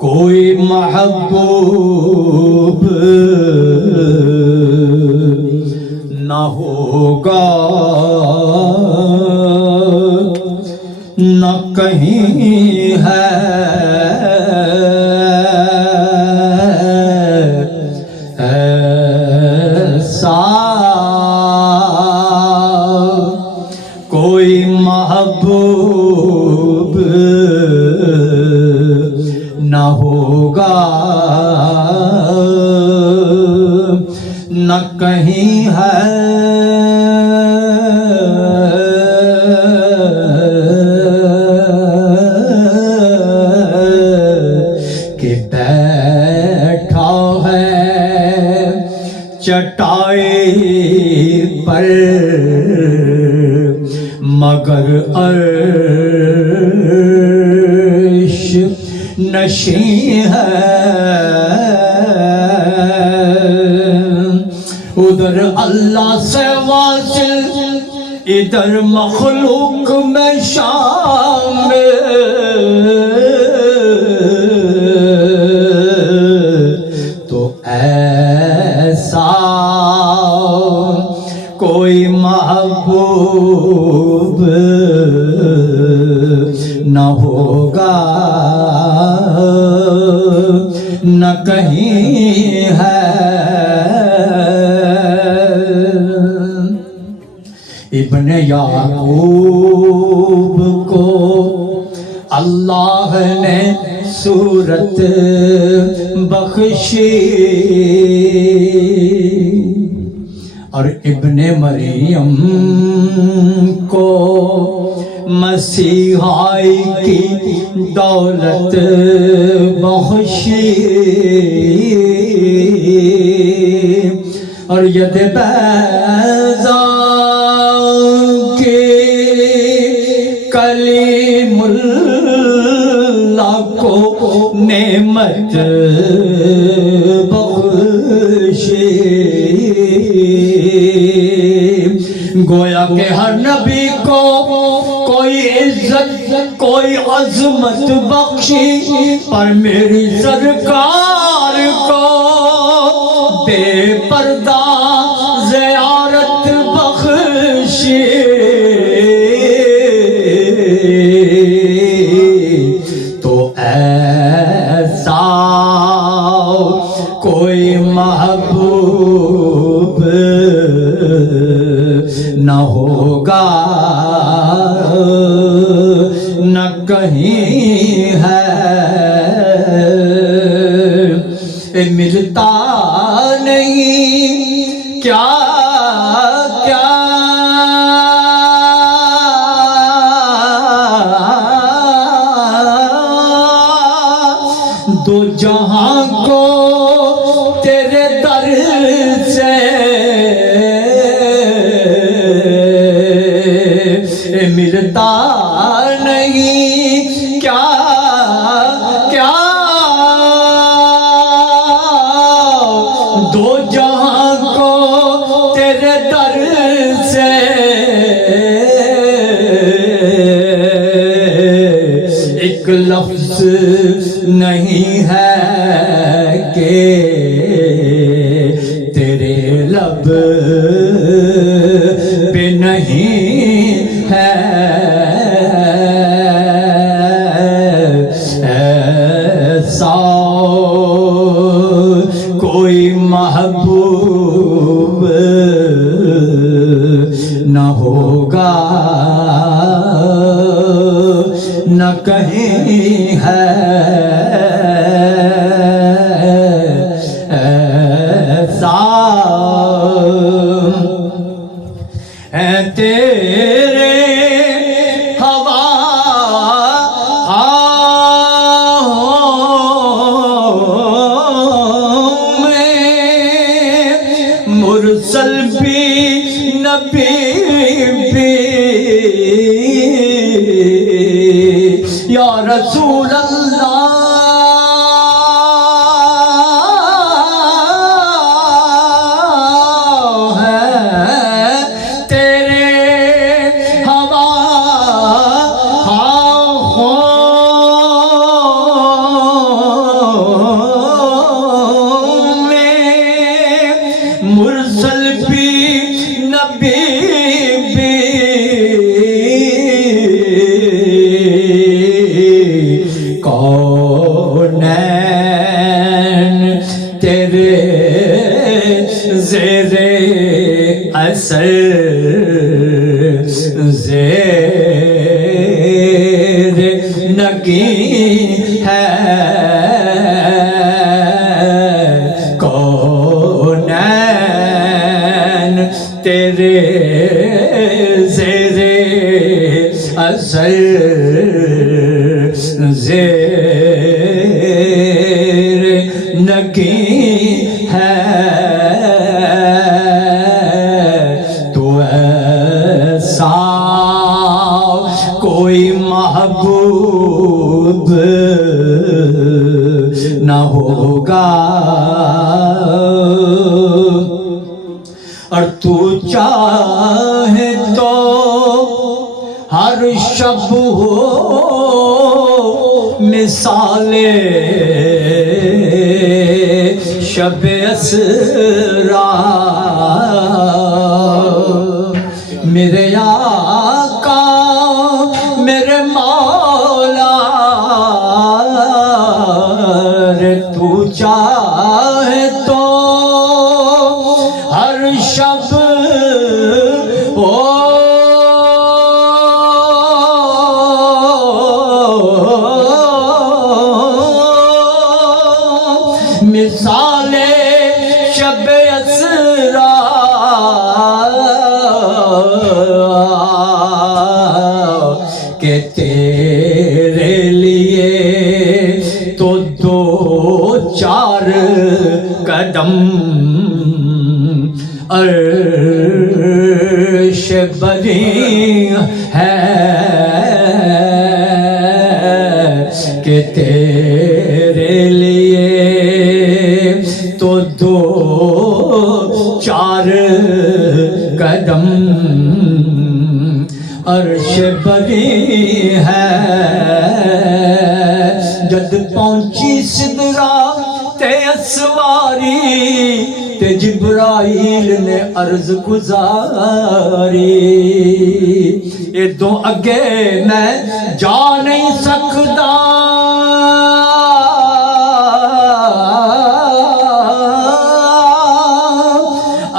कोई महबूब न होगा न कहीं है ऐसा कोई महबूब न होगा न कहीं है कि बैठा है चटाई पर मगर अर्श नशी है। उधर अल्लाह से वासिल इधर मखलूक में शामिल, तो ऐसा कोई महबूब न होगा न कहीं है। इब्ने याकूब को अल्लाह ने सूरत बख्शी और इब्ने मरियम को मसीहाई की दौलत बख्शी और यद बैज़ा के कलीमुल्लाह को नेमत बख्शी। गोया के हर नबी को कोई इज्जत कोई अजमत बख्शी, पर मेरी सरकार को बेपर्दा ज़ियारत बख्शी। तो ऐसा कोई महबूब न होगा न कहीं है। मिलता नहीं क्या क्या दो जहां को तेरे दर से मिलता नहीं क्या क्या दो जहां को तेरे दर से एक लफ्ज नहीं है कि तेरे लब पे नहीं है। ऐसा कोई महबूब न होगा न कहीं है। ऐसा है तेरे हवा में मुरसल भी नबी भी या रसूल अल्लाह है तेरे ज़ेर नगी है कौनैन तेरे ज़ेरे असर ज़ेर नगी है तो ऐसा कोई महबूब न होगा और तू चाहे तो हर शब हो मिसाले शब असरा मेरे आका मेरे मौला रे तू चाहे तो हर शब ओ मिसाले शब असरा के तेरे लिए तो दो चार कदम अर्श बरी है कि तेरे लिए तो दो चार कदम अर्श बरी है जद पहुंची सिदरा ते असवारी ते जिब्राइल ने अर्ज गुजारी ये दो अगे मैं जा नहीं सकता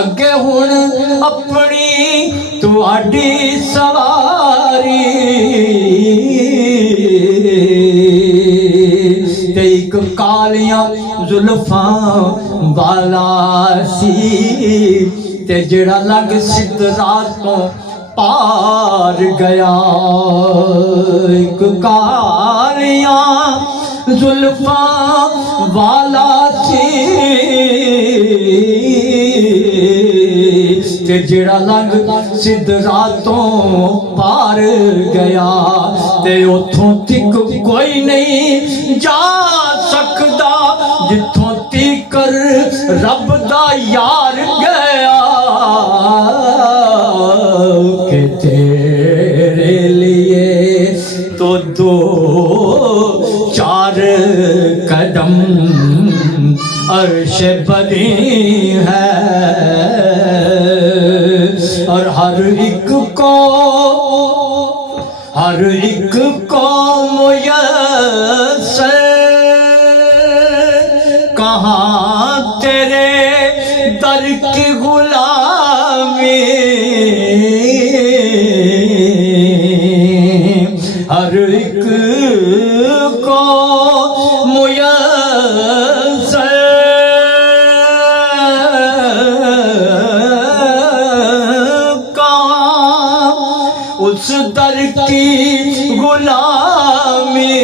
अगे हुण अपनी तुहाडी सवारी ते एक कालियां जुल्फां वाला सी ते जेड़ा लग सिदरा तो पार गया एक कालियां जुल्फां वाला सी ते जेड़ा लग सिदरा तो पार गया ते उथों तिक कोई नहीं जा सकदा जिथों तिकर रब दा यार गया कि तेरे लिए तो दो चार कदम अर्श बरी है और हर एक को मुयस्सर कहाँ तेरे दर की गुलामी हर एक को मुयस्सर उस दर की गुलामी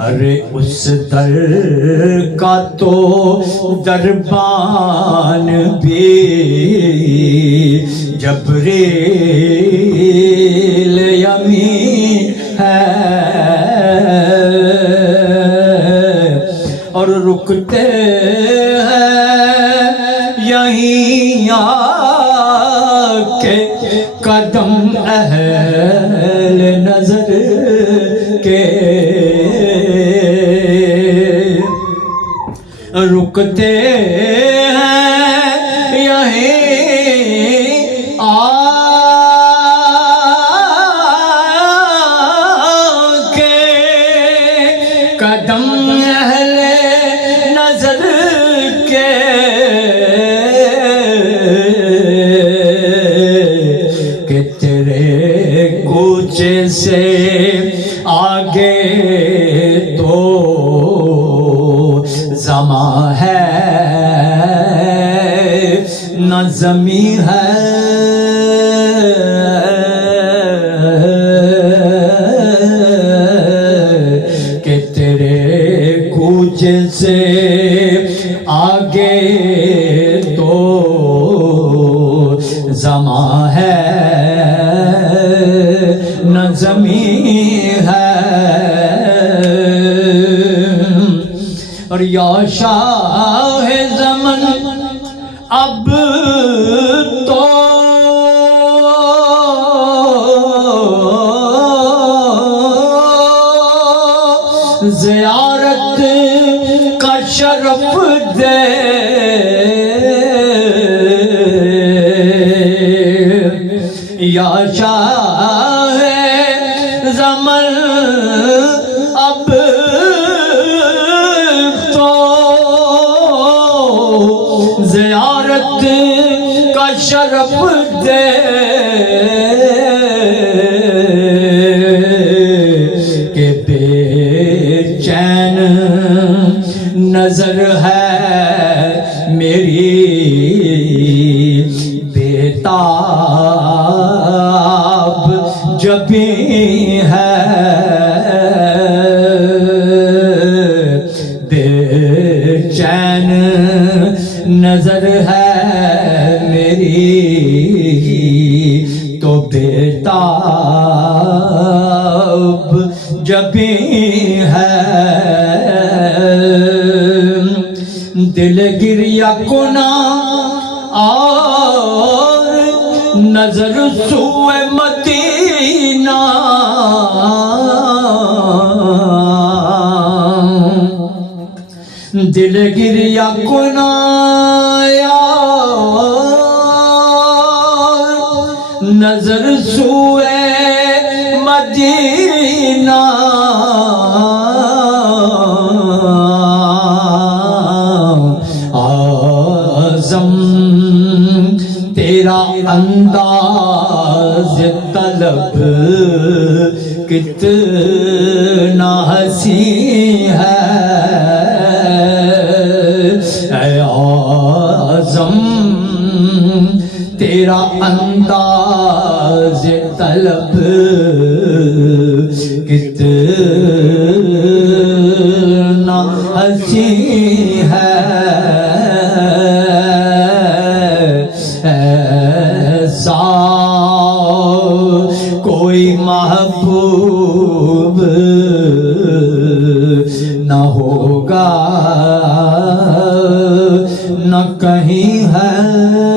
अरे उस दर का तो दरबान भी जबरील यमी है और रुकते यहीं आके कदम अहल नजर के रुकते हैं यहीं आके कदम अहल नजर के तुझसे आगे तो ज़मा है न ज़मी है। कि तेरे कूच से आगे तो ज़मा है न ज़मी है। और या शाह ज़मन अब तो ज़ियारत का शरफ दे। या शाह ज़मन अब तो ज़ियारत का शरफ दे। के बेचैन नजर है मेरी बेताब जब भी है। बेचैन नजर है मेरी तो बेताब जब भी है। दिल गिरिया कुना और नजर सुए मदीना। दिल गिरिया कुना नजर सुए मदीना। आज़म तेरा अंदाज़ तलब कितना हसी है। आज़म तेरा अंदाज़ तलब कितना हसी है। ऐसा कोई महबूब न होगा न कहीं है।